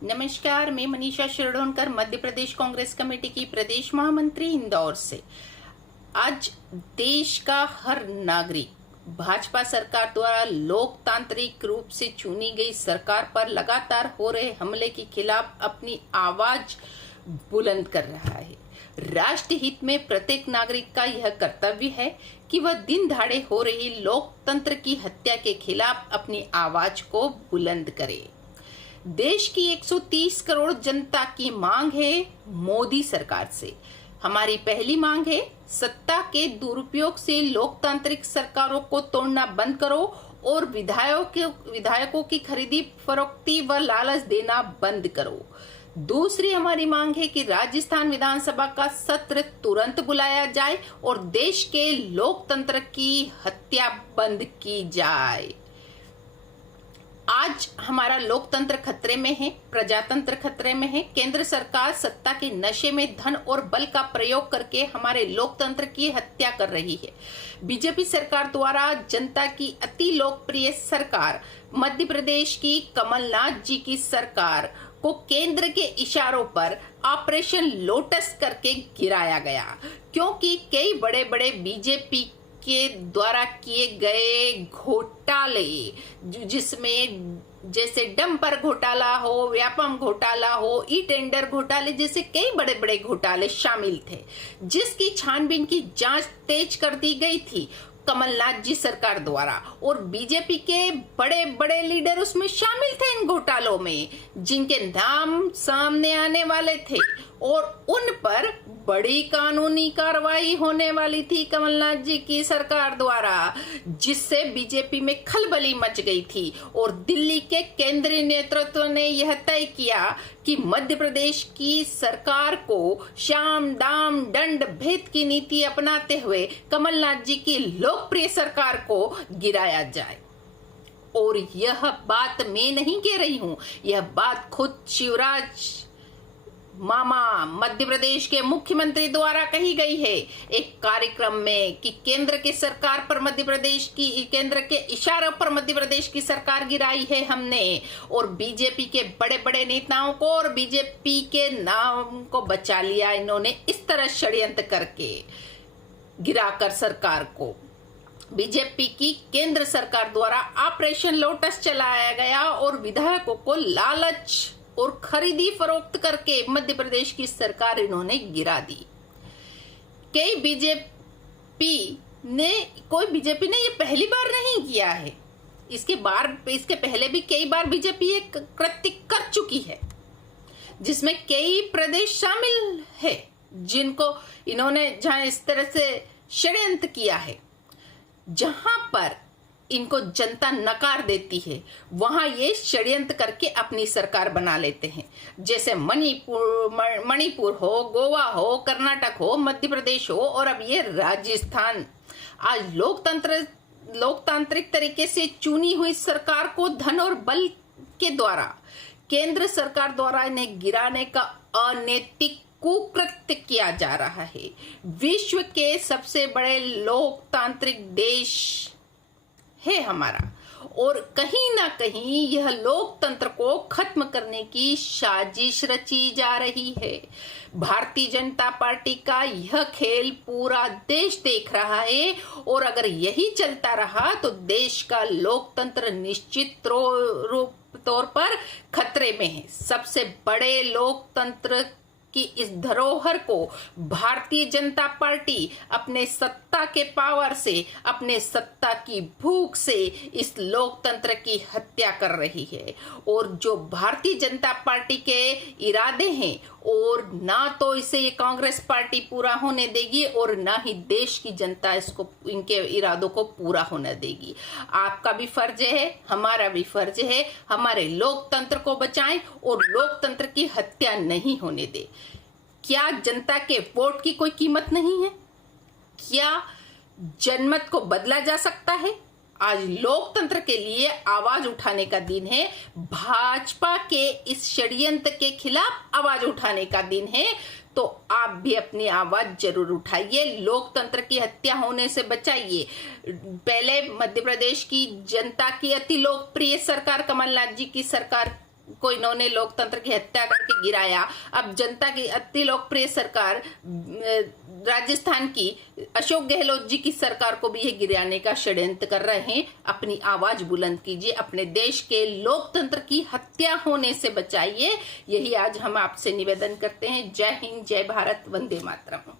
नमस्कार, मैं मनीषा शिरडोनकर मध्य प्रदेश कांग्रेस कमेटी की प्रदेश महामंत्री इंदौर से। आज देश का हर नागरिक भाजपा सरकार द्वारा लोकतांत्रिक रूप से चुनी गई सरकार पर लगातार हो रहे हमले के खिलाफ अपनी आवाज बुलंद कर रहा है। राष्ट्र हित में प्रत्येक नागरिक का यह कर्तव्य है कि वह दिन दहाड़े हो रही लोकतंत्र की हत्या के खिलाफ अपनी आवाज को बुलंद करे। देश की 130 करोड़ जनता की मांग है मोदी सरकार से। हमारी पहली मांग है, सत्ता के दुरुपयोग से लोकतांत्रिक सरकारों को तोड़ना बंद करो और विधायकों की खरीदी फरोख्ती व लालच देना बंद करो। दूसरी हमारी मांग है कि राजस्थान विधानसभा का सत्र तुरंत बुलाया जाए और देश के लोकतंत्र की हत्या बंद की जाए। आज हमारा लोकतंत्र खतरे में है, प्रजातंत्र खतरे में है। केंद्र सरकार सत्ता के नशे में धन और बल का प्रयोग करके हमारे लोकतंत्र की हत्या कर रही है। बीजेपी सरकार द्वारा जनता की अति लोकप्रिय सरकार मध्य प्रदेश की कमलनाथ जी की सरकार को केंद्र के इशारों पर ऑपरेशन लोटस करके गिराया गया, क्योंकि कई बड़े बड़े बीजेपी के द्वारा किए गए घोटाले, जिसमें जैसे डंपर घोटाला हो, व्यापम घोटाला हो, ई टेंडर घोटाले जैसे कई बड़े बड़े घोटाले शामिल थे, जिसकी छानबीन की जांच तेज कर दी गई थी कमलनाथ जी सरकार द्वारा। और बीजेपी के बड़े बड़े लीडर उसमें शामिल थे इन घोटालों में, जिनके नाम सामने आने वाले थे और उन पर बड़ी कानूनी कार्रवाई होने वाली थी कमलनाथ जी की सरकार द्वारा, जिससे बीजेपी में खलबली मच गई थी। और दिल्ली के केंद्रीय नेतृत्व ने यह तय किया कि मध्य प्रदेश की सरकार को शाम दाम दंड भेद की नीति अपनाते हुए कमलनाथ जी की लोकप्रिय सरकार को गिराया जाए। और यह बात मैं नहीं कह रही हूं, यह बात खुद शिवराज मामा मध्य प्रदेश के मुख्यमंत्री द्वारा कही गई है एक कार्यक्रम में कि केंद्र के इशारों पर मध्य प्रदेश की सरकार गिराई है हमने। और बीजेपी के बड़े बड़े नेताओं को और बीजेपी के नाम को बचा लिया इन्होंने, इस तरह षड्यंत्र करके गिराकर सरकार को। बीजेपी की केंद्र सरकार द्वारा ऑपरेशन लोटस चलाया गया और विधायकों को लालच और खरीदी फरोख्त करके मध्य प्रदेश की सरकार इन्होंने गिरा दी। कोई बीजेपी ने ये पहली बार नहीं किया है, इसके पहले भी कई बार बीजेपी एक कृत्य कर चुकी है, जिसमें कई प्रदेश शामिल है जिनको इन्होंने जहां इस तरह से षड्यंत्र किया है, जहां पर इनको जनता नकार देती है वहां ये षड्यंत्र करके अपनी सरकार बना लेते हैं। जैसे मणिपुर हो, गोवा हो, कर्नाटक हो, मध्य प्रदेश हो और अब ये राजस्थान। आज लोकतांत्रिक तरीके से चुनी हुई सरकार को धन और बल के द्वारा केंद्र सरकार द्वारा इन्हें गिराने का अनैतिक कुकृत्य किया जा रहा है। विश्व के सबसे बड़े लोकतांत्रिक देश है हमारा, और कहीं ना कहीं यह लोकतंत्र को खत्म करने की साजिश रची जा रही है। भारतीय जनता पार्टी का यह खेल पूरा देश देख रहा है और अगर यही चलता रहा तो देश का लोकतंत्र निश्चित तौर पर खतरे में है। सबसे बड़े लोकतंत्र कि इस धरोहर को भारतीय जनता पार्टी अपने सत्ता के पावर से, अपने सत्ता की भूख से इस लोकतंत्र की हत्या कर रही है। और जो भारतीय जनता पार्टी के इरादे हैं, और ना तो इसे ये कांग्रेस पार्टी पूरा होने देगी और ना ही देश की जनता इनके इरादों को पूरा होने देगी। आपका भी फर्ज है, हमारा भी फर्ज है, हमारे लोकतंत्र को बचाएं और लोकतंत्र की हत्या नहीं होने दे। क्या जनता के वोट की कोई कीमत नहीं है? क्या जनमत को बदला जा सकता है? आज लोकतंत्र के लिए आवाज उठाने का दिन है, भाजपा के इस षड्यंत्र के खिलाफ आवाज उठाने का दिन है। तो आप भी अपनी आवाज जरूर उठाइए, लोकतंत्र की हत्या होने से बचाइए। पहले मध्य प्रदेश की जनता की अति लोकप्रिय सरकार कमलनाथ जी की सरकार को इन्होंने लोकतंत्र की हत्या करके गिराया। अब जनता की अति लोकप्रिय सरकार राजस्थान की अशोक गहलोत जी की सरकार को भी ये गिराने का षड्यंत्र कर रहे हैं। अपनी आवाज बुलंद कीजिए, अपने देश के लोकतंत्र की हत्या होने से बचाइए। यही आज हम आपसे निवेदन करते हैं। जय हिंद, जय भारत, वंदे मातरम।